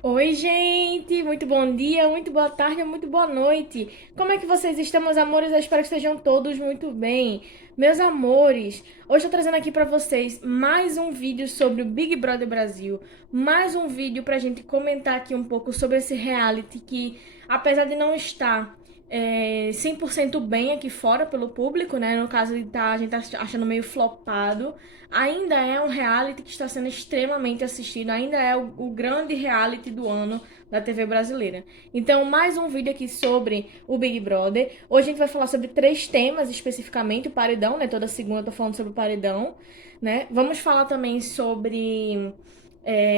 Oi, gente! Muito bom dia, muito boa tarde, muito boa noite. Como é que vocês estão, meus amores? Eu espero que estejam todos muito bem. Meus amores, hoje eu tô trazendo aqui pra vocês mais um vídeo sobre o Big Brother Brasil. Mais um vídeo pra gente comentar aqui um pouco sobre esse reality que, apesar de não estar 100% bem aqui fora pelo público, né? No caso de tá, a gente tá achando meio flopado. Ainda é um reality que está sendo extremamente assistido, ainda é o grande reality do ano da TV brasileira. Então, mais um vídeo aqui sobre o Big Brother. Hoje a gente vai falar sobre três temas especificamente, o paredão, né? Toda segunda eu tô falando sobre o paredão, né? Vamos falar também sobre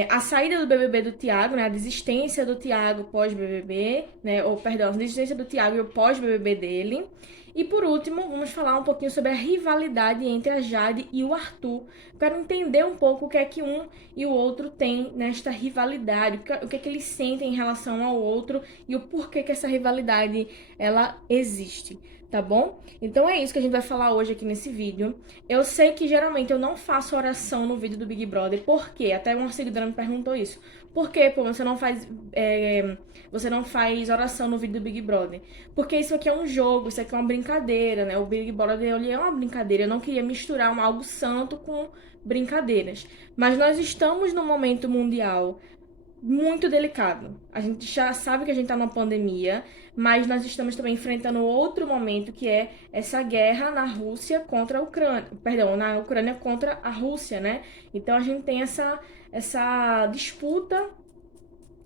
a saída do BBB do Thiago, né? A desistência do Thiago pós-BBB, né? Ou, perdão, a desistência do Thiago e o pós-BBB dele. E por último, vamos falar um pouquinho sobre a rivalidade entre a Jade e o Arthur. Quero entender um pouco o que é que um e o outro têm nesta rivalidade, o que é que eles sentem em relação ao outro e o porquê que essa rivalidade ela existe, tá bom? Então é isso que a gente vai falar hoje aqui nesse vídeo. Eu sei que geralmente eu não faço oração no vídeo do Big Brother, por quê? Até uma seguidora me perguntou isso. Por que, pô, você não faz oração no vídeo do Big Brother? Porque isso aqui é um jogo, isso aqui é uma brincadeira, né? O Big Brother ele é uma brincadeira. Eu não queria misturar algo santo com brincadeiras. Mas nós estamos num momento mundial muito delicado. A gente já sabe que a gente tá numa pandemia, mas nós estamos também enfrentando outro momento que é essa guerra na Rússia contra a Ucrânia, perdão, na Ucrânia contra a Rússia, né? Então a gente tem essa disputa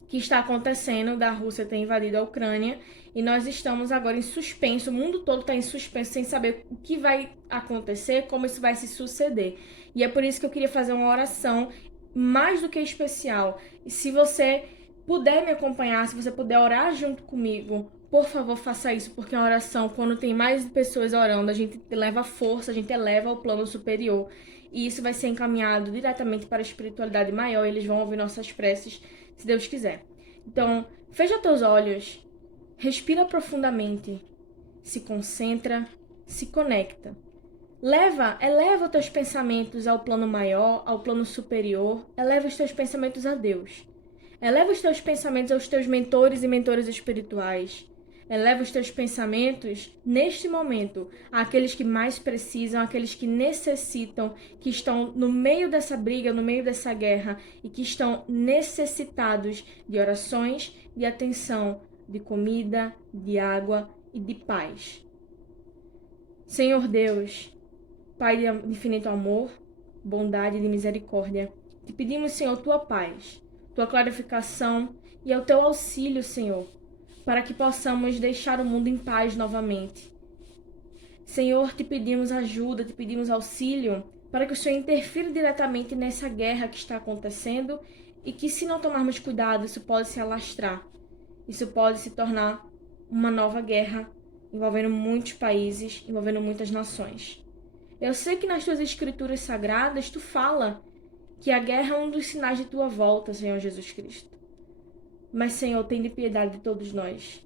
que está acontecendo da Rússia ter invadido a Ucrânia e nós estamos agora em suspenso, o mundo todo está em suspenso sem saber o que vai acontecer, como isso vai se suceder. E é por isso que eu queria fazer uma oração mais do que especial. E se você puder me acompanhar, se você puder orar junto comigo, por favor, faça isso, porque a oração, quando tem mais pessoas orando, a gente leva força, a gente eleva ao plano superior. E isso vai ser encaminhado diretamente para a espiritualidade maior, e eles vão ouvir nossas preces, se Deus quiser. Então, fecha teus olhos, respira profundamente, se concentra, se conecta. Eleva os teus pensamentos ao plano maior, ao plano superior, eleva os teus pensamentos a Deus. Eleva os teus pensamentos aos teus mentores e mentoras espirituais. Eleva os teus pensamentos, neste momento, àqueles que mais precisam, àqueles que necessitam, que estão no meio dessa briga, no meio dessa guerra e que estão necessitados de orações, de atenção, de comida, de água e de paz. Senhor Deus, Pai de infinito amor, bondade e de misericórdia, te pedimos, Senhor, tua paz, tua clarificação e o teu auxílio, Senhor, para que possamos deixar o mundo em paz novamente. Senhor, te pedimos ajuda, te pedimos auxílio para que o Senhor interfira diretamente nessa guerra que está acontecendo e que, se não tomarmos cuidado, isso pode se alastrar. Isso pode se tornar uma nova guerra envolvendo muitos países, envolvendo muitas nações. Eu sei que nas tuas escrituras sagradas tu fala que a guerra é um dos sinais de tua volta, Senhor Jesus Cristo. Mas, Senhor, tem de piedade de todos nós.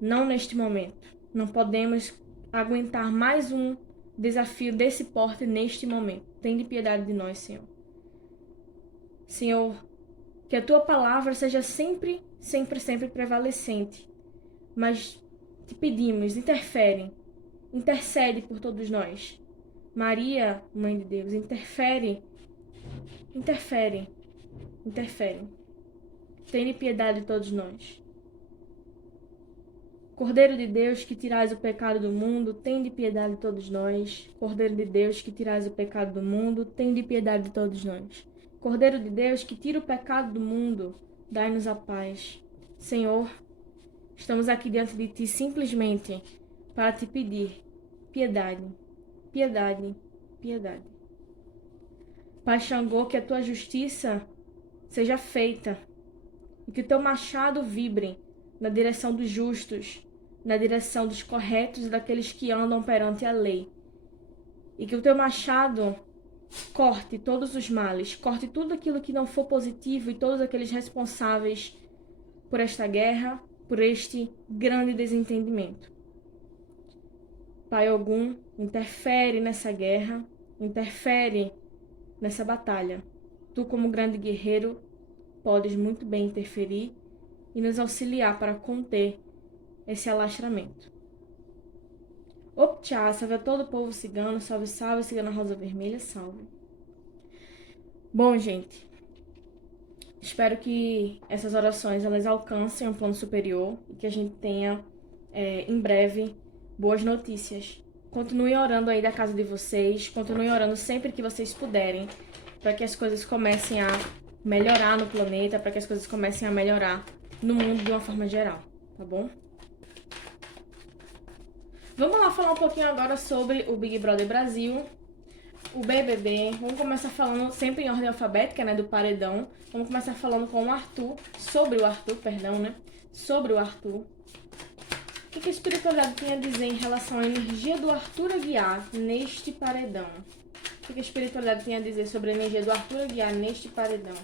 Não neste momento. Não podemos aguentar mais um desafio desse porte neste momento. Tem de piedade de nós, Senhor. Senhor, que a tua palavra seja sempre, sempre, sempre prevalecente. Mas te pedimos, intercede por todos nós. Maria, Mãe de Deus, interfere, interfere. Tenha piedade de todos nós. Cordeiro de Deus, que tirais o pecado do mundo, tende piedade de todos nós. Cordeiro de Deus, que tirais o pecado do mundo, tende piedade de todos nós. Cordeiro de Deus, que tira o pecado do mundo, dai-nos a paz. Senhor, estamos aqui diante de ti simplesmente para te pedir piedade, piedade, piedade. Pai Xangô, que a tua justiça seja feita e que o teu machado vibre na direção dos justos, na direção dos corretos e daqueles que andam perante a lei. E que o teu machado corte todos os males, corte tudo aquilo que não for positivo e todos aqueles responsáveis por esta guerra, por este grande desentendimento. Pai Ogum, interfere nessa guerra, interfere nessa batalha. Tu, como grande guerreiro, pode muito bem interferir e nos auxiliar para conter esse alastramento. Optcha, salve a todo o povo cigano, salve, salve, cigana rosa vermelha, salve. Bom, gente, espero que essas orações elas alcancem um plano superior e que a gente tenha, em breve, boas notícias. Continue orando aí da casa de vocês, continue orando sempre que vocês puderem, para que as coisas comecem a melhorar no planeta, para que as coisas comecem a melhorar no mundo de uma forma geral, tá bom? Vamos lá falar um pouquinho agora sobre o Big Brother Brasil, o BBB. Vamos começar falando sempre em ordem alfabética, né, do paredão. Vamos começar falando com o Arthur, sobre o Arthur, perdão, né, sobre o Arthur. O que a espiritualidade tem a dizer em relação à energia do Arthur Aguiar neste paredão? O que a espiritualidade tem a dizer sobre a energia do Arthur Aguiar neste paredão?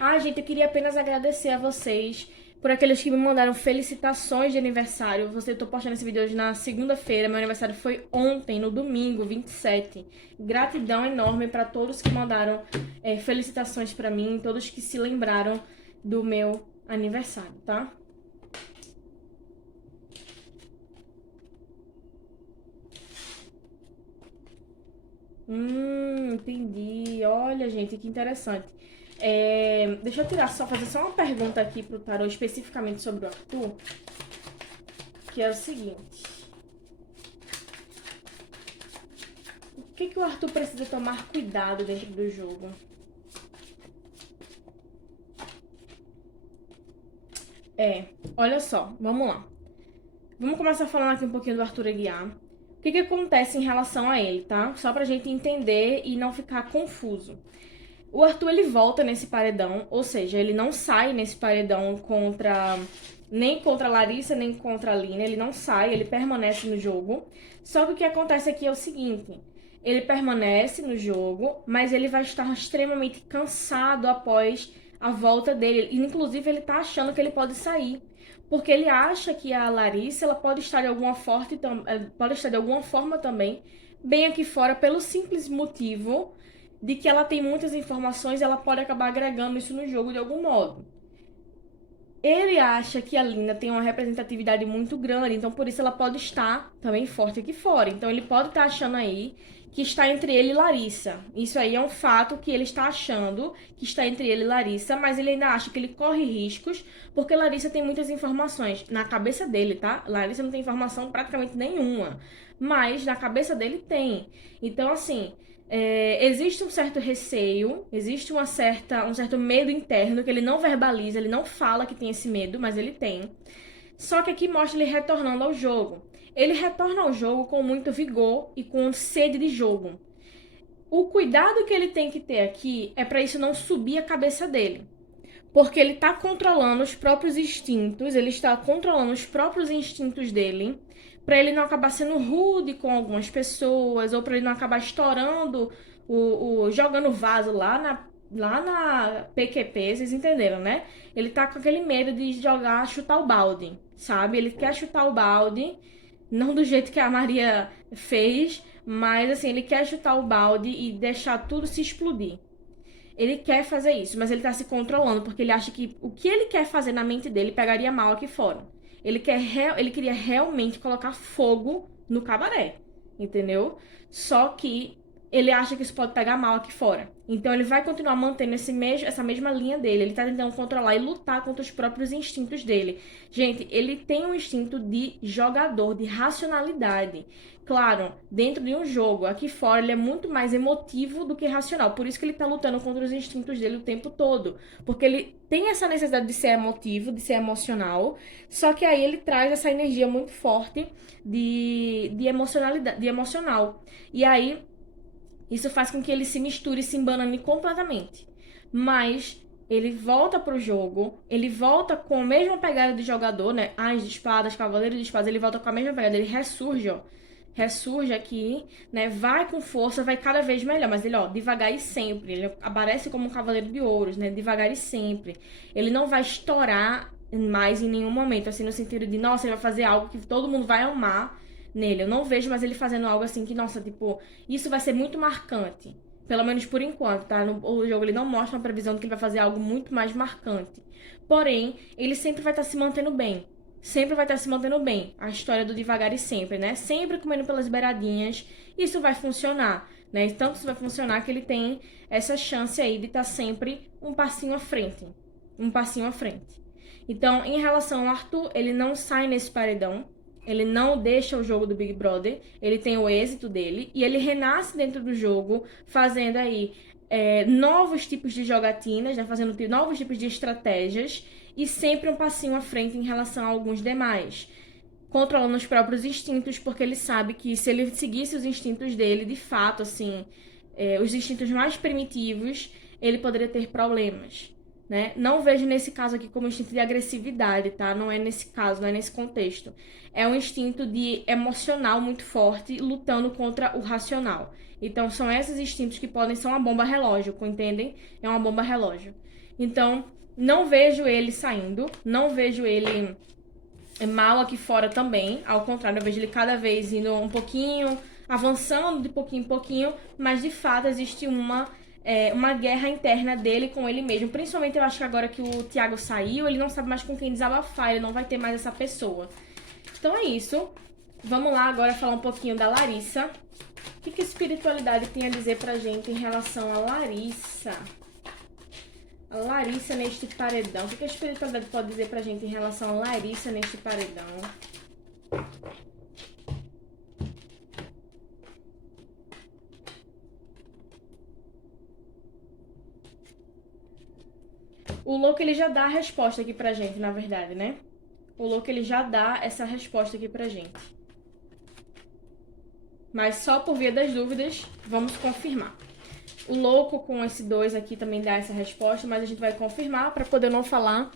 Ah, gente, eu queria apenas agradecer a vocês por aqueles que me mandaram felicitações de aniversário. Eu tô postando esse vídeo hoje na segunda-feira, meu aniversário foi ontem, no domingo, 27. Gratidão enorme para todos que mandaram felicitações para mim, todos que se lembraram do meu aniversário, tá? Entendi. Olha, gente, que interessante. Deixa eu fazer só uma pergunta aqui pro tarô especificamente sobre o Arthur, que é o seguinte. O que o Arthur precisa tomar cuidado dentro do jogo? Olha só, vamos lá. Vamos começar falando aqui um pouquinho do Arthur Aguiar. O que acontece em relação a ele, tá? Só pra gente entender e não ficar confuso. O Arthur, ele volta nesse paredão, ou seja, ele não sai nesse paredão nem contra a Larissa, nem contra a Lina. Ele não sai, ele permanece no jogo. Só que o que acontece aqui é o seguinte: ele permanece no jogo, mas ele vai estar extremamente cansado após a volta dele. E, inclusive, ele tá achando que ele pode sair. Porque ele acha que a Larissa ela pode estar de alguma forma também bem aqui fora, pelo simples motivo de que ela tem muitas informações, ela pode acabar agregando isso no jogo de algum modo. Ele acha que a Lina tem uma representatividade muito grande, então por isso ela pode estar também forte aqui fora. Então ele pode estar achando aí que está entre ele e Larissa. Isso aí é um fato que ele está achando que está entre ele e Larissa, mas ele ainda acha que ele corre riscos, porque Larissa tem muitas informações na cabeça dele, tá? Larissa não tem informação praticamente nenhuma, mas na cabeça dele tem. Então, assim, existe um certo receio, existe um certo medo interno que ele não verbaliza, ele não fala que tem esse medo, mas ele tem. Só que aqui mostra ele retornando ao jogo. Ele retorna ao jogo com muito vigor e com sede de jogo. O cuidado que ele tem que ter aqui é para isso não subir a cabeça dele. Porque ele tá controlando os próprios instintos, ele está controlando os próprios instintos dele, para ele não acabar sendo rude com algumas pessoas, ou para ele não acabar estourando, jogando vaso lá na PQP, vocês entenderam, né? Ele tá com aquele medo de chutar o balde, sabe? Ele quer chutar o balde, não do jeito que a Maria fez, mas assim, ele quer chutar o balde e deixar tudo se explodir. Ele quer fazer isso, mas ele tá se controlando, porque ele acha que o que ele quer fazer na mente dele pegaria mal aqui fora. Ele queria realmente colocar fogo no cabaré, entendeu? Só que ele acha que isso pode pegar mal aqui fora. Então ele vai continuar mantendo essa mesma linha dele. Ele tá tentando controlar e lutar contra os próprios instintos dele. Gente, ele tem um instinto de jogador, de racionalidade. Claro, dentro de um jogo, aqui fora, ele é muito mais emotivo do que racional. Por isso que ele tá lutando contra os instintos dele o tempo todo. Porque ele tem essa necessidade de ser emotivo, de ser emocional. Só que aí ele traz essa energia muito forte de emocionalidade, de emocional. E aí isso faz com que ele se misture e se embanane completamente. Mas ele volta pro jogo, ele volta com a mesma pegada de jogador, né? As de espadas, cavaleiro de espadas, ele volta com a mesma pegada, ele ressurge, ó. Ressurge aqui, né? Vai com força, vai cada vez melhor. Mas ele, ó, devagar e sempre. Ele aparece como um cavaleiro de ouros, né? Devagar e sempre. Ele não vai estourar mais em nenhum momento, assim, no sentido de, nossa, ele vai fazer algo que todo mundo vai amar nele. Eu não vejo mais ele fazendo algo assim que, nossa, tipo, isso vai ser muito marcante. Pelo menos por enquanto, tá? O jogo ele não mostra uma previsão de que ele vai fazer algo muito mais marcante. Porém, ele sempre vai estar se mantendo bem. Sempre vai estar se mantendo bem. A história do devagar e sempre, né? Sempre comendo pelas beiradinhas. Isso vai funcionar, né? E tanto isso vai funcionar que ele tem essa chance aí de estar sempre um passinho à frente. Um passinho à frente. Então, em relação ao Arthur, ele não sai nesse paredão. Ele não deixa o jogo do Big Brother, ele tem o êxito dele e ele renasce dentro do jogo, fazendo aí novos tipos de jogatinas, né, fazendo novos tipos de estratégias e sempre um passinho à frente em relação a alguns demais. Controlando os próprios instintos, porque ele sabe que se ele seguisse os instintos dele, de fato, assim, os instintos mais primitivos, ele poderia ter problemas. Né? Não vejo nesse caso aqui como instinto de agressividade, tá? Não é nesse caso, não é nesse contexto. É um instinto de emocional muito forte, lutando contra o racional. Então, são esses instintos que podem ser uma bomba relógio, entendem? É uma bomba relógio. Então, não vejo ele saindo, não vejo ele mal aqui fora também. Ao contrário, eu vejo ele cada vez indo um pouquinho, avançando de pouquinho em pouquinho, mas de fato existe uma guerra interna dele com ele mesmo. Principalmente eu acho que agora que o Thiago saiu, ele não sabe mais com quem desabafar, ele não vai ter mais essa pessoa. Então é isso. Vamos lá agora falar um pouquinho da Larissa. O que a espiritualidade tem a dizer pra gente em relação a Larissa? A Larissa neste paredão. O que a espiritualidade pode dizer pra gente em relação a Larissa neste paredão? O louco, ele já dá a resposta aqui pra gente, na verdade, né? O louco, ele já dá essa resposta aqui pra gente. Mas só por via das dúvidas, vamos confirmar. O louco com esse 2 aqui também dá essa resposta, mas a gente vai confirmar pra poder não falar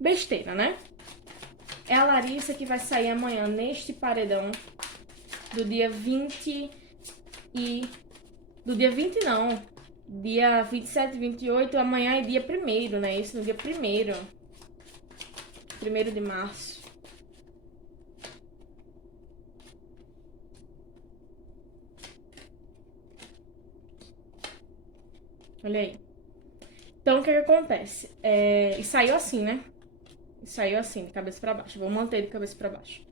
besteira, né? É a Larissa que vai sair amanhã neste paredão do dia 20 e... Do dia 20 não. Dia 27, 28, amanhã é dia 1º, né? Isso no dia 1º. 1º de março. Olha aí. Então, o que acontece? E saiu assim, né? E saiu assim, de cabeça pra baixo. Vou manter de cabeça pra baixo.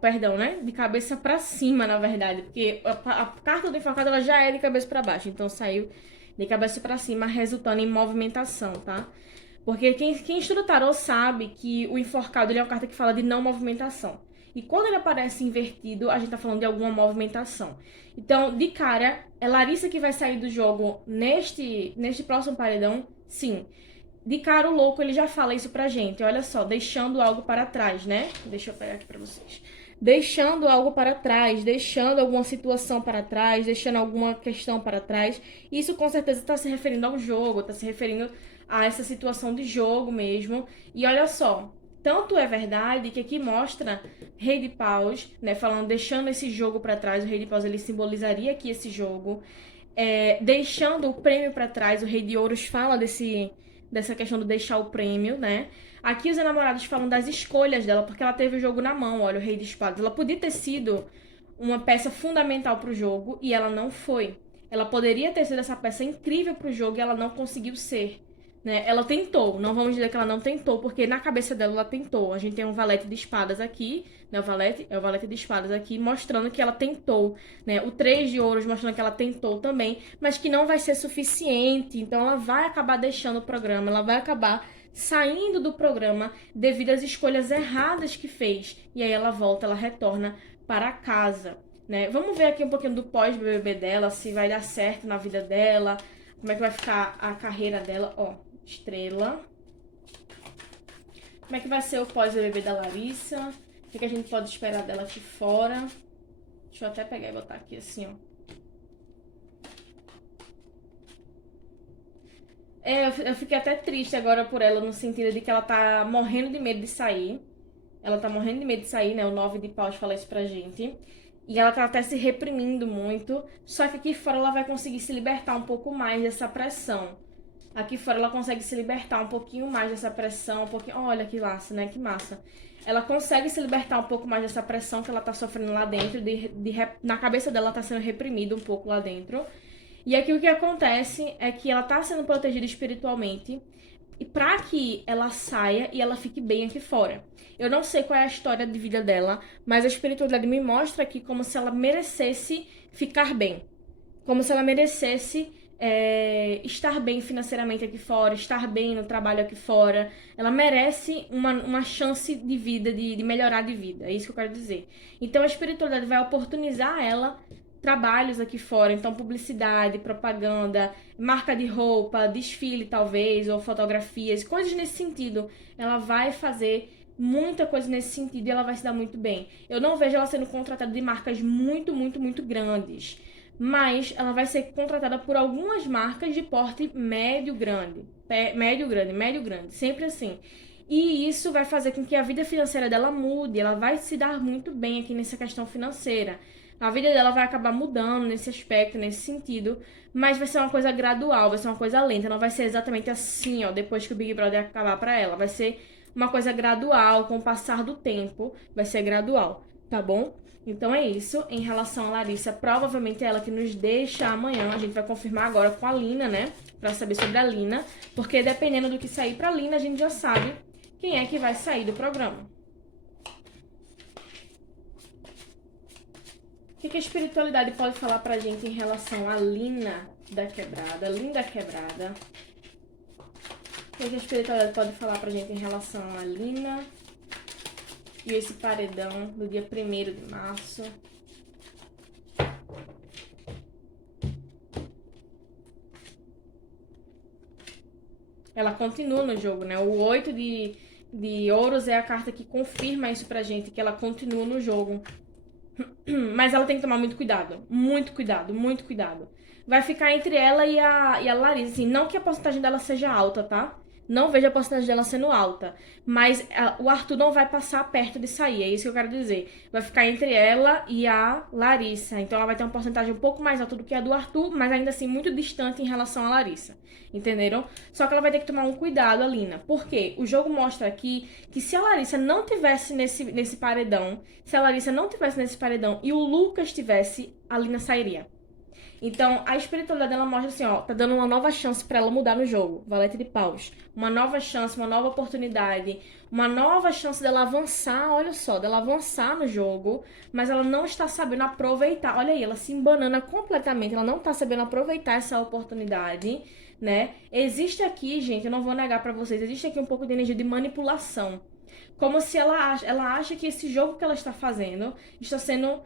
Perdão, né? De cabeça pra cima, na verdade. Porque a carta do enforcado, ela já é de cabeça pra baixo. Então, saiu de cabeça pra cima, resultando em movimentação, tá? Porque quem estuda tarô sabe que o enforcado, ele é uma carta que fala de não movimentação. E quando ele aparece invertido, a gente tá falando de alguma movimentação. Então, de cara, é Larissa que vai sair do jogo neste próximo paredão? Sim. De cara, o louco, ele já fala isso pra gente. Olha só, deixando algo para trás, né? Deixa eu pegar aqui pra vocês. Deixando algo para trás, deixando alguma situação para trás, deixando alguma questão para trás. Isso com certeza está se referindo ao jogo, está se referindo a essa situação de jogo mesmo. E olha só, tanto é verdade que aqui mostra Rei de Paus, né, falando, deixando esse jogo para trás. O Rei de Paus, ele simbolizaria aqui esse jogo. Deixando o prêmio para trás, o Rei de Ouros fala dessa questão do deixar o prêmio, né? Aqui os enamorados falam das escolhas dela, porque ela teve o jogo na mão, olha, o Rei de Espadas. Ela podia ter sido uma peça fundamental pro jogo e ela não foi. Ela poderia ter sido essa peça incrível pro jogo e ela não conseguiu ser. Né? Ela tentou, não vamos dizer que ela não tentou, porque na cabeça dela ela tentou. A gente tem um valete de espadas aqui, né? O valete de espadas aqui, mostrando que ela tentou, né? O 3 de ouros mostrando que ela tentou também, mas que não vai ser suficiente. Então ela vai acabar deixando o programa, ela vai acabar saindo do programa devido às escolhas erradas que fez. E aí ela volta, ela retorna para casa, né? Vamos ver aqui um pouquinho do pós-BBB dela, se vai dar certo na vida dela, como é que vai ficar a carreira dela, estrela. Como é que vai ser o pós-BBB da Larissa? O que a gente pode esperar dela aqui fora? Deixa eu até pegar e botar aqui assim, eu fiquei até triste agora por ela, no sentido de que ela tá morrendo de medo de sair. Ela tá morrendo de medo de sair, né? O 9 de paus fala isso pra gente. E ela tá até se reprimindo muito. Só que aqui fora ela vai conseguir se libertar um pouco mais dessa pressão. Aqui fora ela consegue se libertar um pouquinho mais dessa pressão, um pouquinho... Olha que laça, né? Que massa. Ela consegue se libertar um pouco mais dessa pressão que ela tá sofrendo lá dentro. Na cabeça dela tá sendo reprimida um pouco lá dentro. E aqui o que acontece é que ela tá sendo protegida espiritualmente e pra que ela saia e ela fique bem aqui fora. Eu não sei qual é a história de vida dela, mas a espiritualidade me mostra aqui como se ela merecesse ficar bem. Como se ela merecesse estar bem financeiramente aqui fora, estar bem no trabalho aqui fora. Ela merece uma chance de vida, de melhorar de vida. É isso que eu quero dizer. Então a espiritualidade vai oportunizar ela trabalhos aqui fora. Então publicidade, propaganda, marca de roupa, desfile talvez, ou fotografias, coisas nesse sentido. Ela vai fazer muita coisa nesse sentido e ela vai se dar muito bem. Eu não vejo ela sendo contratada de marcas muito, muito, muito grandes, mas ela vai ser contratada por algumas marcas de porte médio grande, médio grande, sempre assim. E isso vai fazer com que a vida financeira dela mude, ela vai se dar muito bem aqui nessa questão financeira. A vida dela vai acabar mudando nesse aspecto, nesse sentido, mas vai ser uma coisa gradual, vai ser uma coisa lenta, não vai ser exatamente assim, ó, depois que o Big Brother acabar pra ela. Vai ser uma coisa gradual, com o passar do tempo, vai ser gradual, tá bom? Então é isso. Em relação a Larissa, provavelmente é ela que nos deixa amanhã. A gente vai confirmar agora com a Lina, né? Pra saber sobre a Lina. Porque dependendo do que sair pra Lina, a gente já sabe quem é que vai sair do programa. O que a espiritualidade pode falar pra gente em relação a Lina da Quebrada? Linda Quebrada. O que a espiritualidade pode falar pra gente em relação a Lina e esse paredão do dia 1º de março? Ela continua no jogo, né? O 8 de ouros é a carta que confirma isso pra gente, que ela continua no jogo. Mas ela tem que tomar muito cuidado. Muito cuidado, muito cuidado. Vai ficar entre ela e a Larissa. Assim, não que a porcentagem dela seja alta, tá? Não vejo a porcentagem dela sendo alta. Mas o Arthur não vai passar perto de sair. É isso que eu quero dizer. Vai ficar entre ela e a Larissa. Então ela vai ter uma porcentagem um pouco mais alta do que a do Arthur, mas ainda assim muito distante em relação à Larissa. Entenderam? Só que ela vai ter que tomar um cuidado, a Lina. Por quê? O jogo mostra aqui que se a Larissa não tivesse nesse paredão, se a Larissa não tivesse nesse paredão e o Lucas tivesse, a Lina sairia. Então, a espiritualidade dela mostra assim, ó, tá dando uma nova chance pra ela mudar no jogo. Valete de paus. Uma nova chance, uma nova oportunidade, uma nova chance dela avançar, olha só, dela avançar no jogo, mas ela não está sabendo aproveitar. Olha aí, ela se embanana completamente, ela não tá sabendo aproveitar essa oportunidade, né? Existe aqui, gente, eu não vou negar pra vocês, existe aqui um pouco de energia de manipulação. Como se ela acha que esse jogo que ela está fazendo está sendo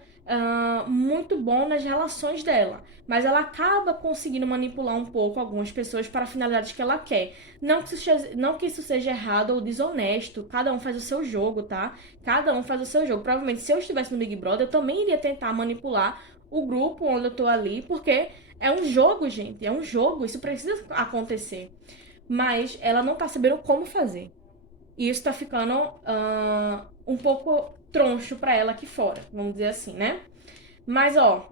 muito bom nas relações dela. Mas ela acaba conseguindo manipular um pouco algumas pessoas para finalidades que ela quer. Não que isso seja errado ou desonesto. Cada um faz o seu jogo, tá? Cada um faz o seu jogo. Provavelmente, se eu estivesse no Big Brother, eu também iria tentar manipular o grupo onde eu tô ali, porque é um jogo, gente. É um jogo. Isso precisa acontecer. Mas ela não tá sabendo como fazer. E isso tá ficando um pouco troncho pra ela aqui fora, vamos dizer assim, né? Mas, ó,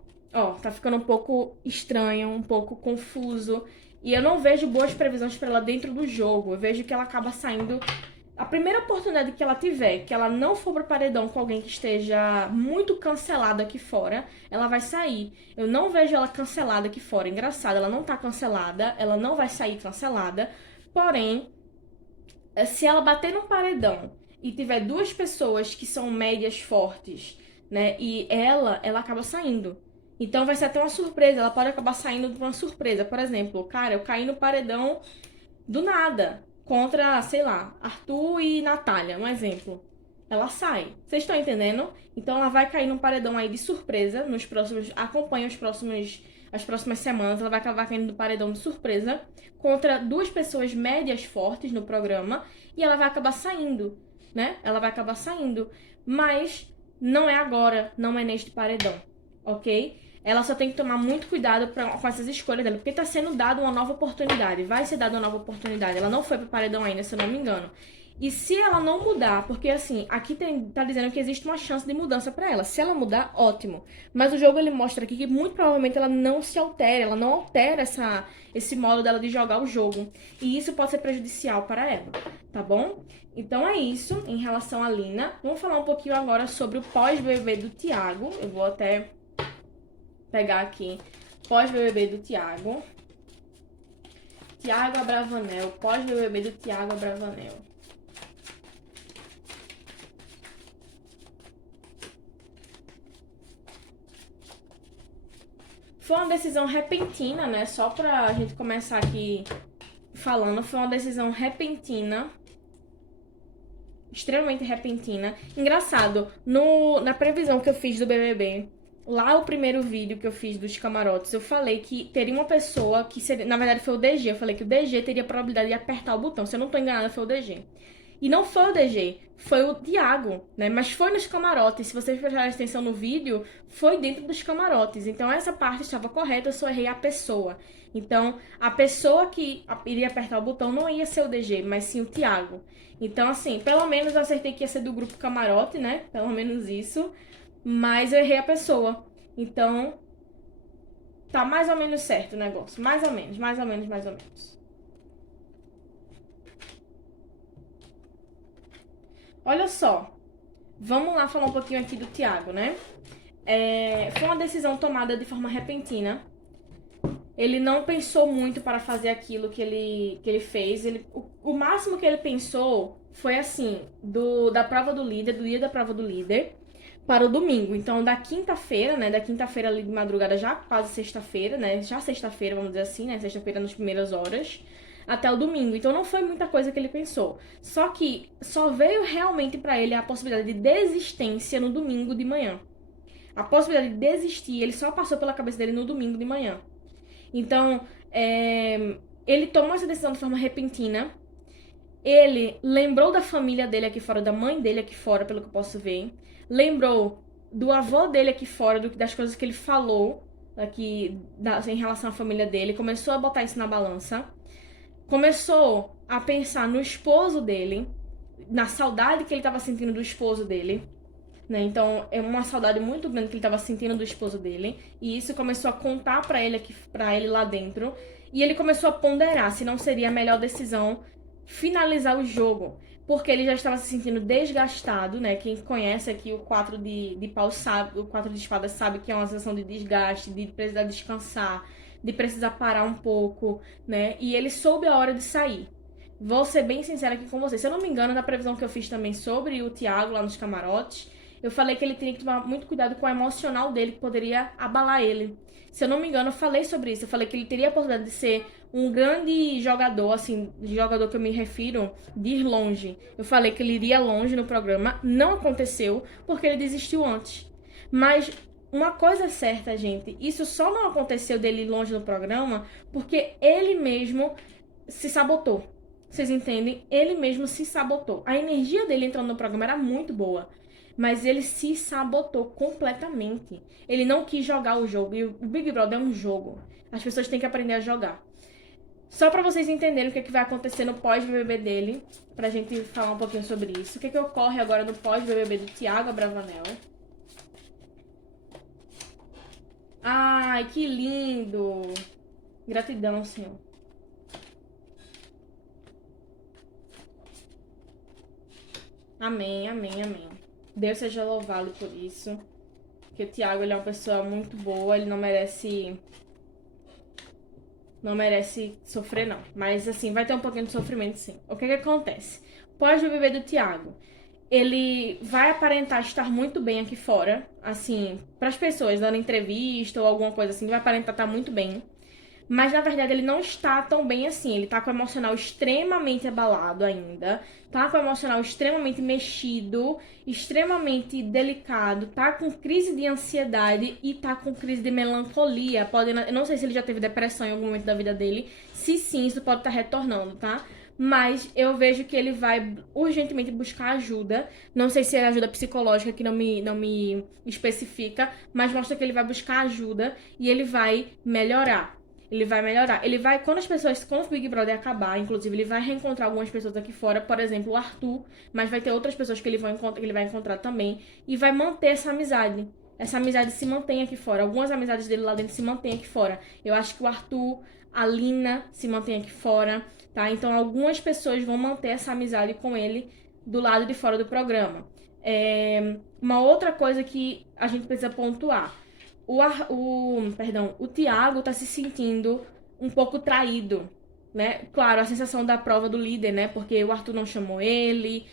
tá ficando um pouco estranho, um pouco confuso. E eu não vejo boas previsões pra ela dentro do jogo. Eu vejo que ela acaba saindo... A primeira oportunidade que ela tiver, que ela não for pro paredão com alguém que esteja muito cancelado aqui fora, ela vai sair. Eu não vejo ela cancelada aqui fora. Engraçado, ela não tá cancelada, ela não vai sair cancelada. Porém, se ela bater num paredão e tiver duas pessoas que são médias fortes, né, e ela acaba saindo. Então vai ser até uma surpresa, ela pode acabar saindo de uma surpresa. Por exemplo, cara, eu caí no paredão do nada, contra, sei lá, Arthur e Natália, um exemplo. Ela sai. Vocês estão entendendo? Então ela vai cair num paredão aí de surpresa nos próximos... Acompanha as próximas semanas, ela vai acabar caindo no paredão de surpresa contra duas pessoas médias fortes no programa e ela vai acabar saindo, né? Ela vai acabar saindo, mas não é agora, não é neste paredão, ok? Ela só tem que tomar muito cuidado com essas escolhas dela, porque tá sendo dada uma nova oportunidade, vai ser dada uma nova oportunidade. Ela não foi pro paredão ainda, se eu não me engano. E se ela não mudar, porque assim, aqui tá dizendo que existe uma chance de mudança pra ela. Se ela mudar, ótimo. Mas o jogo ele mostra aqui que muito provavelmente ela não se altera, ela não altera esse modo dela de jogar o jogo. E isso pode ser prejudicial para ela, tá bom? Então é isso em relação à Lina. Vamos falar um pouquinho agora sobre o pós-BBB do Thiago. Eu vou até pegar aqui pós-BBB do Thiago. Thiago Abravanel, pós-BBB do Thiago Abravanel. Foi uma decisão repentina, né? Só pra gente começar aqui falando, foi uma decisão repentina. Extremamente repentina. Engraçado, na previsão que eu fiz do BBB, lá o primeiro vídeo que eu fiz dos camarotes, eu falei que teria uma pessoa que seria... Na verdade foi o DG, eu falei que o DG teria a probabilidade de apertar o botão. Se eu não tô enganada, foi o DG. E não foi o DG, foi o Thiago, né? Mas foi nos camarotes. Se vocês prestarem atenção no vídeo, foi dentro dos camarotes. Então essa parte estava correta, eu só errei a pessoa. Então a pessoa que iria apertar o botão não ia ser o DG, mas sim o Thiago. Então assim, pelo menos eu acertei que ia ser do grupo camarote, né? Pelo menos isso. Mas eu errei a pessoa. Então tá mais ou menos certo o negócio. Mais ou menos, mais ou menos, mais ou menos. Olha só, vamos lá falar um pouquinho aqui do Thiago, né? Foi uma decisão tomada de forma repentina. Ele não pensou muito para fazer aquilo que ele fez. O máximo que ele pensou foi assim, da prova do líder, do dia da prova do líder, para o domingo. Então, da quinta-feira, né? Da quinta-feira ali de madrugada, já quase sexta-feira, né? Já sexta-feira, vamos dizer assim, né? Sexta-feira nas primeiras horas, até o domingo. Então não foi muita coisa que ele pensou. Só que só veio realmente pra ele a possibilidade de desistência no domingo de manhã. A possibilidade de desistir, ele só passou pela cabeça dele no domingo de manhã. Então, ele tomou essa decisão de forma repentina. Ele lembrou da família dele aqui fora, da mãe dele aqui fora, pelo que eu posso ver. Lembrou do avô dele aqui fora, das coisas que ele falou aqui em relação à família dele. Começou a botar isso na balança. Começou a pensar no esposo dele, na saudade que ele estava sentindo do esposo dele, né? Então, é uma saudade muito grande que ele estava sentindo do esposo dele, e isso começou a contar para ele lá dentro, e ele começou a ponderar se não seria a melhor decisão finalizar o jogo, porque ele já estava se sentindo desgastado, né? Quem conhece aqui o 4 de pau sabe, o 4 de espadas sabe que é uma sensação de desgaste, de precisar descansar, de precisar parar um pouco, né? E ele soube a hora de sair. Vou ser bem sincera aqui com vocês. Se eu não me engano, na previsão que eu fiz também sobre o Thiago lá nos camarotes, eu falei que ele teria que tomar muito cuidado com o emocional dele, que poderia abalar ele. Se eu não me engano, eu falei sobre isso. Eu falei que ele teria a possibilidade de ser um grande jogador, assim, de jogador que eu me refiro, de ir longe. Eu falei que ele iria longe no programa. Não aconteceu, porque ele desistiu antes. Mas uma coisa é certa, gente, isso só não aconteceu dele ir longe no programa porque ele mesmo se sabotou. Vocês entendem? Ele mesmo se sabotou. A energia dele entrando no programa era muito boa, mas ele se sabotou completamente. Ele não quis jogar o jogo. E o Big Brother é um jogo. As pessoas têm que aprender a jogar. Só pra vocês entenderem o que vai acontecer no pós-BBB dele, pra gente falar um pouquinho sobre isso. O que ocorre agora no pós-BBB do Thiago Abravanel. Ai, que lindo! Gratidão, Senhor. Amém, amém, amém. Deus seja louvado por isso. Porque o Thiago, ele é uma pessoa muito boa, ele não merece sofrer, não. Mas, assim, vai ter um pouquinho de sofrimento, sim. O que acontece? Pós-BBB do Thiago, ele vai aparentar estar muito bem aqui fora, assim, pras pessoas, dando entrevista ou alguma coisa assim, ele vai aparentar estar muito bem. Mas, na verdade, ele não está tão bem assim. Ele tá com o emocional extremamente abalado ainda. Tá com o emocional extremamente mexido, extremamente delicado. Tá com crise de ansiedade e tá com crise de melancolia. Eu não sei se ele já teve depressão em algum momento da vida dele. Se sim, isso pode estar retornando, tá? Mas eu vejo que ele vai urgentemente buscar ajuda. Não sei se é ajuda psicológica, que não me especifica. Mas mostra que ele vai buscar ajuda e ele vai melhorar. Ele vai melhorar. Ele vai, quando o Big Brother acabar, inclusive, ele vai reencontrar algumas pessoas aqui fora, por exemplo, o Arthur, mas vai ter outras pessoas que ele vai encontrar também, e vai manter essa amizade. Essa amizade se mantém aqui fora. Algumas amizades dele lá dentro se mantêm aqui fora. Eu acho que o Arthur, a Lina se mantém aqui fora, tá? Então, algumas pessoas vão manter essa amizade com ele do lado de fora do programa. Uma outra coisa que a gente precisa pontuar. o Thiago tá se sentindo um pouco traído, né? Claro, a sensação da prova do líder, né? Porque o Arthur não chamou ele,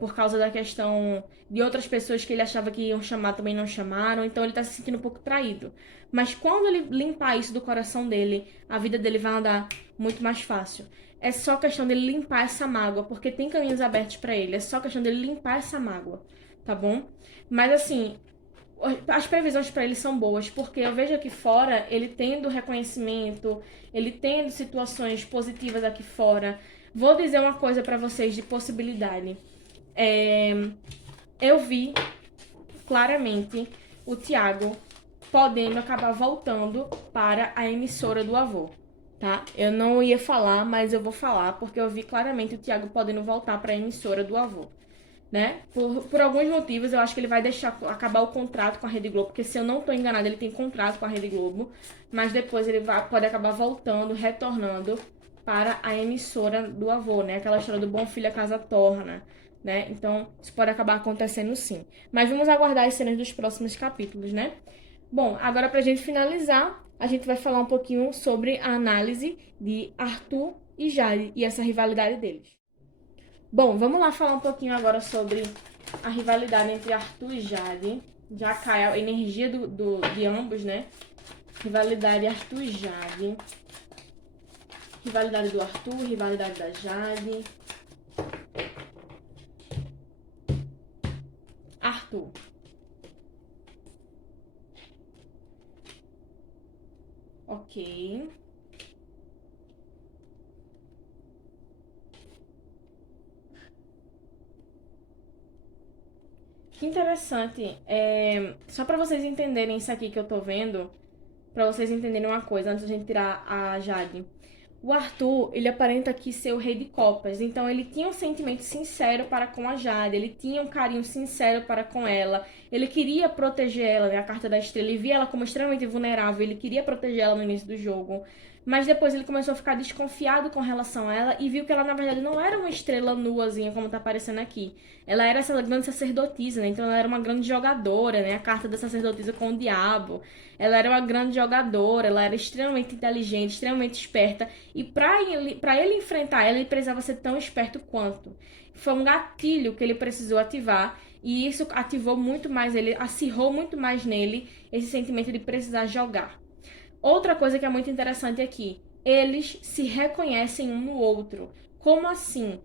por causa da questão de outras pessoas que ele achava que iam chamar também não chamaram, então ele tá se sentindo um pouco traído. Mas quando ele limpar isso do coração dele, a vida dele vai andar muito mais fácil. É só questão dele limpar essa mágoa, porque tem caminhos abertos pra ele. É só questão dele limpar essa mágoa, tá bom? Mas assim, as previsões para ele são boas, porque eu vejo aqui fora ele tendo reconhecimento, ele tendo situações positivas aqui fora. Vou dizer uma coisa para vocês de possibilidade. Eu vi claramente o Thiago podendo acabar voltando para a emissora do avô, tá? Eu não ia falar, mas eu vou falar, porque eu vi claramente o Thiago podendo voltar para a emissora do avô. Né? Por alguns motivos, eu acho que ele vai deixar acabar o contrato com a Rede Globo, porque se eu não tô enganada, ele tem contrato com a Rede Globo, mas depois ele pode acabar voltando, retornando para a emissora do avô, né? Aquela história do bom filho a casa torna, né? Então, isso pode acabar acontecendo sim. Mas vamos aguardar as cenas dos próximos capítulos, né? Bom, agora pra gente finalizar, a gente vai falar um pouquinho sobre a análise de Arthur e Jade e essa rivalidade deles. Bom, vamos lá falar um pouquinho agora sobre a rivalidade entre Arthur e Jade. Já cai a energia de ambos, né? Rivalidade Arthur e Jade. Rivalidade do Arthur, rivalidade da Jade. Arthur. Ok. Que interessante. Só pra vocês entenderem isso aqui que eu tô vendo, pra vocês entenderem uma coisa, antes da gente tirar a Jade. O Arthur, ele aparenta aqui ser o rei de copas, então ele tinha um sentimento sincero para com a Jade, ele tinha um carinho sincero para com ela, ele queria proteger ela, né, a carta da estrela, ele via ela como extremamente vulnerável, ele queria proteger ela no início do jogo, mas depois ele começou a ficar desconfiado com relação a ela e viu que ela, na verdade, não era uma estrela nuazinha, como tá aparecendo aqui. Ela era essa grande sacerdotisa, né? Então ela era uma grande jogadora, né? A carta da sacerdotisa com o diabo. Ela era uma grande jogadora, ela era extremamente inteligente, extremamente esperta. E pra ele enfrentar ela, ele precisava ser tão esperto quanto. Foi um gatilho que ele precisou ativar. E isso ativou muito mais ele, acirrou muito mais nele esse sentimento de precisar jogar. Outra coisa que é muito interessante aqui, eles se reconhecem um no outro. Como assim?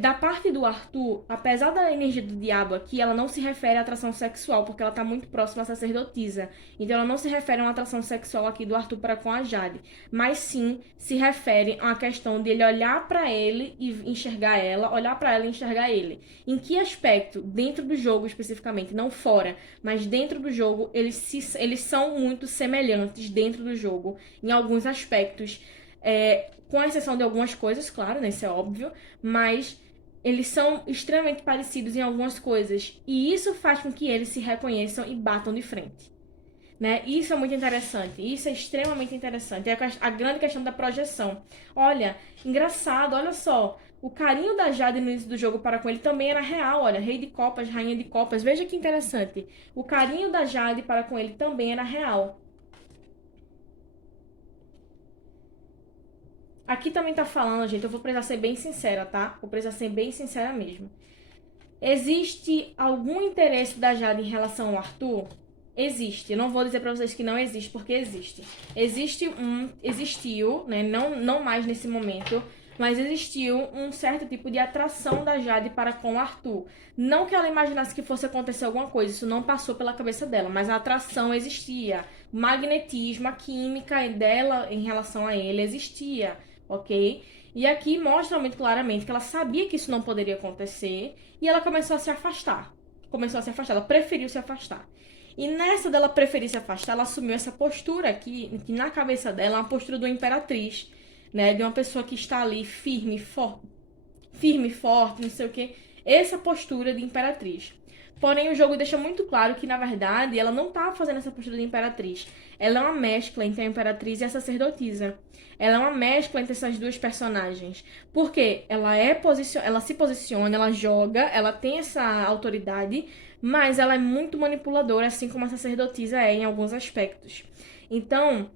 Da parte do Arthur, apesar da energia do diabo aqui, ela não se refere à atração sexual, porque ela está muito próxima à sacerdotisa. Então ela não se refere a uma atração sexual aqui do Arthur para com a Jade. Mas sim se refere a uma questão dele olhar para ele e enxergar ela, olhar para ela e enxergar ele. Em que aspecto? Dentro do jogo especificamente, não fora, mas dentro do jogo, eles são muito semelhantes dentro do jogo, em alguns aspectos. Com exceção de algumas coisas, claro, né? Isso é óbvio, mas eles são extremamente parecidos em algumas coisas. E isso faz com que eles se reconheçam e batam de frente. Né? Isso é muito interessante, isso é extremamente interessante. É a grande questão da projeção. Olha, engraçado, olha só. O carinho da Jade no início do jogo para com ele também era real, olha. Rei de copas, rainha de copas. Veja que interessante. O carinho da Jade para com ele também era real. Aqui também tá falando, gente, eu vou precisar ser bem sincera, tá? Vou precisar ser bem sincera mesmo. Existe algum interesse da Jade em relação ao Arthur? Existe. Eu não vou dizer pra vocês que não existe, porque existe. Existiu, né? Não mais nesse momento, mas existiu um certo tipo de atração da Jade para com o Arthur. Não que ela imaginasse que fosse acontecer alguma coisa, isso não passou pela cabeça dela, mas a atração existia. O magnetismo, a química dela em relação a ele existia, ok? E aqui mostra muito claramente que ela sabia que isso não poderia acontecer e ela começou a se afastar. Ela preferiu se afastar. E nessa dela preferir se afastar, ela assumiu essa postura aqui, que na cabeça dela é uma postura de uma imperatriz, né? De uma pessoa que está ali firme, forte, não sei o quê. essa postura de imperatriz. Porém, o jogo deixa muito claro que, na verdade, ela não tá fazendo essa postura de imperatriz. Ela é uma mescla entre a imperatriz e a sacerdotisa. Ela é uma mescla entre essas duas personagens. Porque ela se posiciona, ela joga, ela tem essa autoridade, mas ela é muito manipuladora, assim como a sacerdotisa é em alguns aspectos. Então,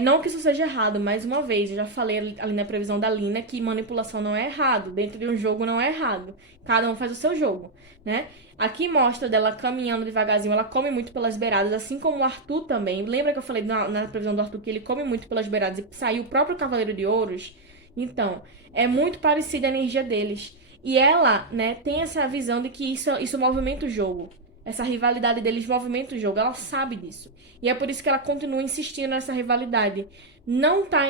não que isso seja errado, mais uma vez, eu já falei ali na previsão da Lina que manipulação não é errado, dentro de um jogo não é errado. Cada um faz o seu jogo, né? Aqui mostra dela caminhando devagarzinho, ela come muito pelas beiradas, assim como o Arthur também. Lembra que eu falei na previsão do Arthur que ele come muito pelas beiradas e saiu o próprio Cavaleiro de Ouros? Então, é muito parecida a energia deles. E ela, né, tem essa visão de que isso movimenta o jogo. Essa rivalidade deles movimenta o jogo, ela sabe disso. E é por isso que ela continua insistindo nessa rivalidade.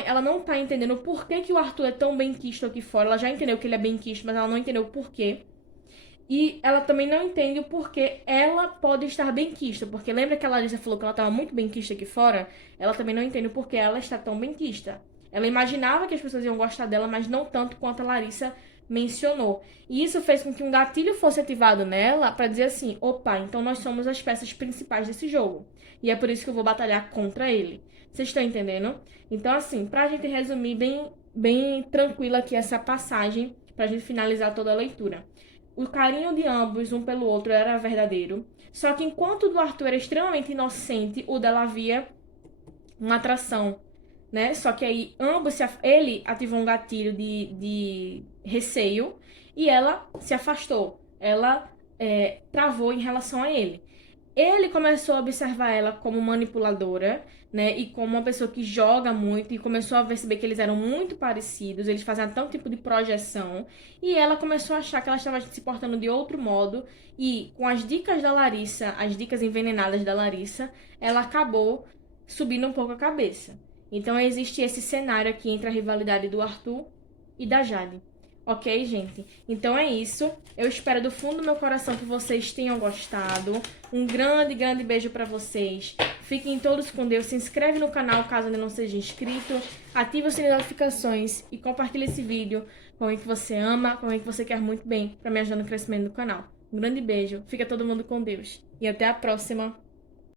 Ela não tá entendendo por que, que o Arthur é tão benquisto aqui fora. Ela já entendeu que ele é benquisto, mas ela não entendeu o porquê. E ela também não entende o porquê ela pode estar benquista. Porque lembra que a Larissa falou que ela estava muito benquista aqui fora? Ela também não entende o porquê ela está tão benquista. Ela imaginava que as pessoas iam gostar dela, mas não tanto quanto a Larissa mencionou. E isso fez com que um gatilho fosse ativado nela para dizer assim: opa, então nós somos as peças principais desse jogo. E é por isso que eu vou batalhar contra ele. Vocês estão entendendo? Então, assim, pra gente resumir bem tranquila aqui essa passagem, pra gente finalizar toda a leitura. O carinho de ambos, um pelo outro, era verdadeiro. Só que enquanto o do Arthur era extremamente inocente, o dela havia uma atração, né? Só que aí ele ativou um gatilho de receio e ela se afastou. Ela travou em relação a ele. Ele começou a observar ela como manipuladora, né? E como uma pessoa que joga muito e começou a perceber que eles eram muito parecidos, eles faziam até um tipo de projeção. E ela começou a achar que ela estava se portando de outro modo. E com as dicas da Larissa, as dicas envenenadas da Larissa, ela acabou subindo um pouco a cabeça. Então existe esse cenário aqui entre a rivalidade do Arthur e da Jade. Ok, gente? Então é isso. Eu espero do fundo do meu coração que vocês tenham gostado. Um grande, grande beijo pra vocês. Fiquem todos com Deus. Se inscreve no canal caso ainda não seja inscrito. Ative o sininho de notificações e compartilhe esse vídeo com alguém que você ama, com alguém que você quer muito bem, pra me ajudar no crescimento do canal. Um grande beijo. Fica todo mundo com Deus. E até a próxima.